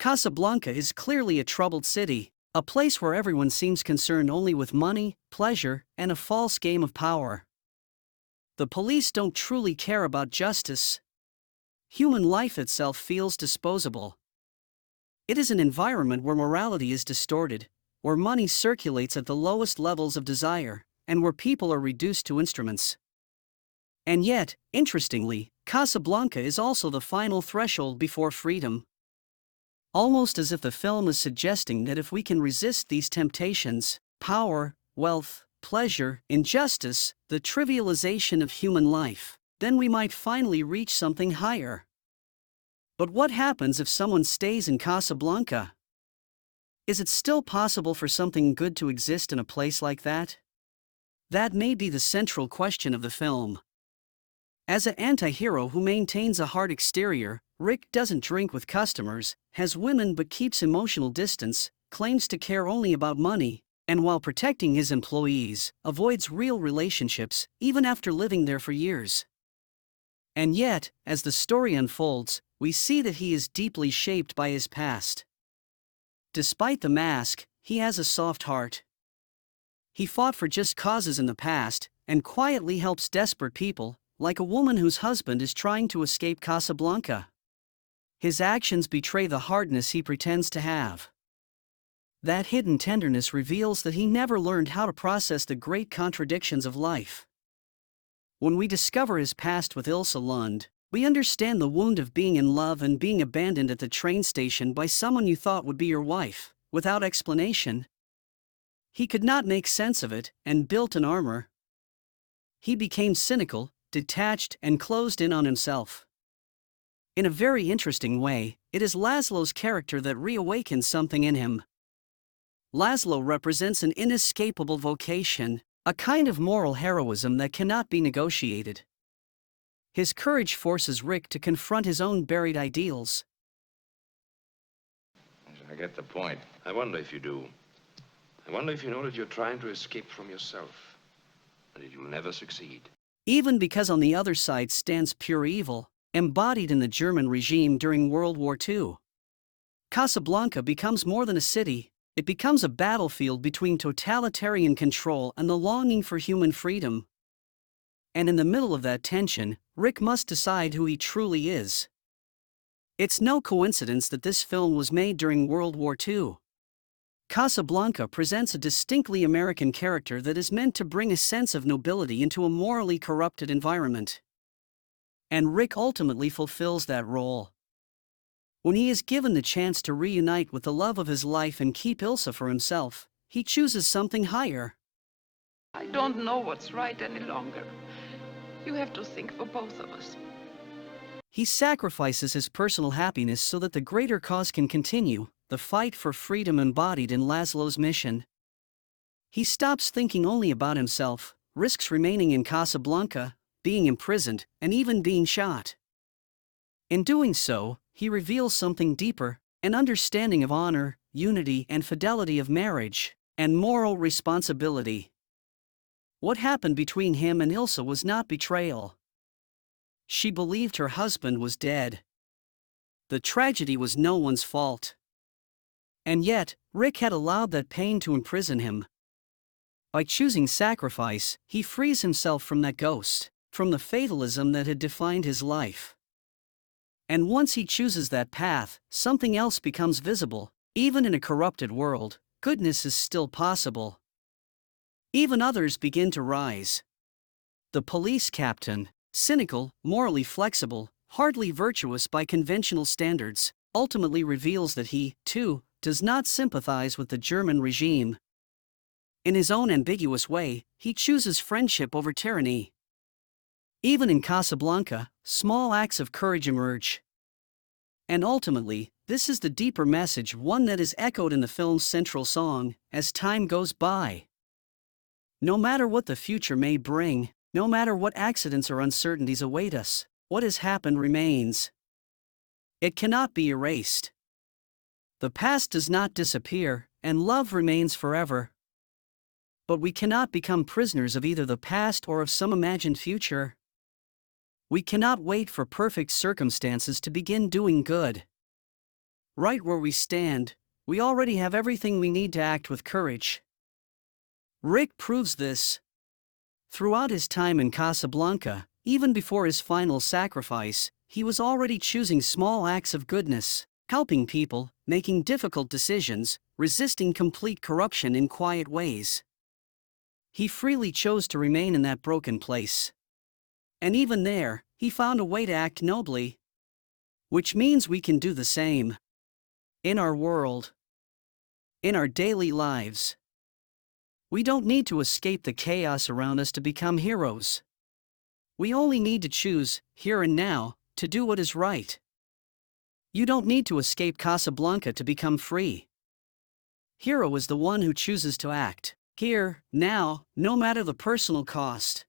Casablanca is clearly a troubled city, a place where everyone seems concerned only with money, pleasure, and a false game of power. The police don't truly care about justice. Human life itself feels disposable. It is an environment where morality is distorted, where money circulates at the lowest levels of desire, and where people are reduced to instruments. And yet, interestingly, Casablanca is also the final threshold before freedom. Almost as if the film is suggesting that if we can resist these temptations, power, wealth, pleasure, injustice, the trivialization of human life, then we might finally reach something higher. But what happens if someone stays in Casablanca? Is it still possible for something good to exist in a place like that? That may be the central question of the film. As an anti-hero who maintains a hard exterior, Rick doesn't drink with customers, has women but keeps emotional distance, claims to care only about money, and while protecting his employees, avoids real relationships, even after living there for years. And yet, as the story unfolds, we see that he is deeply shaped by his past. Despite the mask, he has a soft heart. He fought for just causes in the past, and quietly helps desperate people, like a woman whose husband is trying to escape Casablanca. His actions betray the hardness he pretends to have. That hidden tenderness reveals that he never learned how to process the great contradictions of life. When we discover his past with Ilsa Lund, we understand the wound of being in love and being abandoned at the train station by someone you thought would be your wife, without explanation. He could not make sense of it, and built an armor. He became cynical, detached, and closed in on himself. In a very interesting way, it is Laszlo's character that reawakens something in him. Laszlo represents an inescapable vocation, a kind of moral heroism that cannot be negotiated. His courage forces Rick to confront his own buried ideals. I get the point. I wonder if you do. I wonder if you know that you're trying to escape from yourself, and that you'll never succeed. Even because on the other side stands pure evil, embodied in the German regime during World War II. Casablanca becomes more than a city, it becomes a battlefield between totalitarian control and the longing for human freedom. And in the middle of that tension, Rick must decide who he truly is. It's no coincidence that this film was made during World War II. Casablanca presents a distinctly American character that is meant to bring a sense of nobility into a morally corrupted environment. And Rick ultimately fulfills that role. When he is given the chance to reunite with the love of his life and keep Ilsa for himself, he chooses something higher. I don't know what's right any longer. You have to think for both of us. He sacrifices his personal happiness so that the greater cause can continue, the fight for freedom embodied in Laszlo's mission. He stops thinking only about himself, risks remaining in Casablanca, being imprisoned, and even being shot. In doing so, he reveals something deeper, an understanding of honor, unity, and fidelity of marriage, and moral responsibility. What happened between him and Ilsa was not betrayal. She believed her husband was dead. The tragedy was no one's fault. And yet, Rick had allowed that pain to imprison him. By choosing sacrifice, he frees himself from that ghost, from the fatalism that had defined his life. And once he chooses that path, something else becomes visible. Even in a corrupted world, goodness is still possible. Even others begin to rise. The police captain, cynical, morally flexible, hardly virtuous by conventional standards, ultimately reveals that he, too, does not sympathize with the German regime. In his own ambiguous way, he chooses friendship over tyranny. Even in Casablanca, small acts of courage emerge. And ultimately, this is the deeper message, one that is echoed in the film's central song, as time goes by. No matter what the future may bring, no matter what accidents or uncertainties await us, what has happened remains. It cannot be erased. The past does not disappear, and love remains forever. But we cannot become prisoners of either the past or of some imagined future. We cannot wait for perfect circumstances to begin doing good. Right where we stand, we already have everything we need to act with courage. Rick proves this. Throughout his time in Casablanca, even before his final sacrifice, he was already choosing small acts of goodness, helping people, making difficult decisions, resisting complete corruption in quiet ways. He freely chose to remain in that broken place. And even there, he found a way to act nobly. Which means we can do the same. In our world. In our daily lives. We don't need to escape the chaos around us to become heroes. We only need to choose, here and now, to do what is right. You don't need to escape Casablanca to become free. Hero is the one who chooses to act, here, now, no matter the personal cost.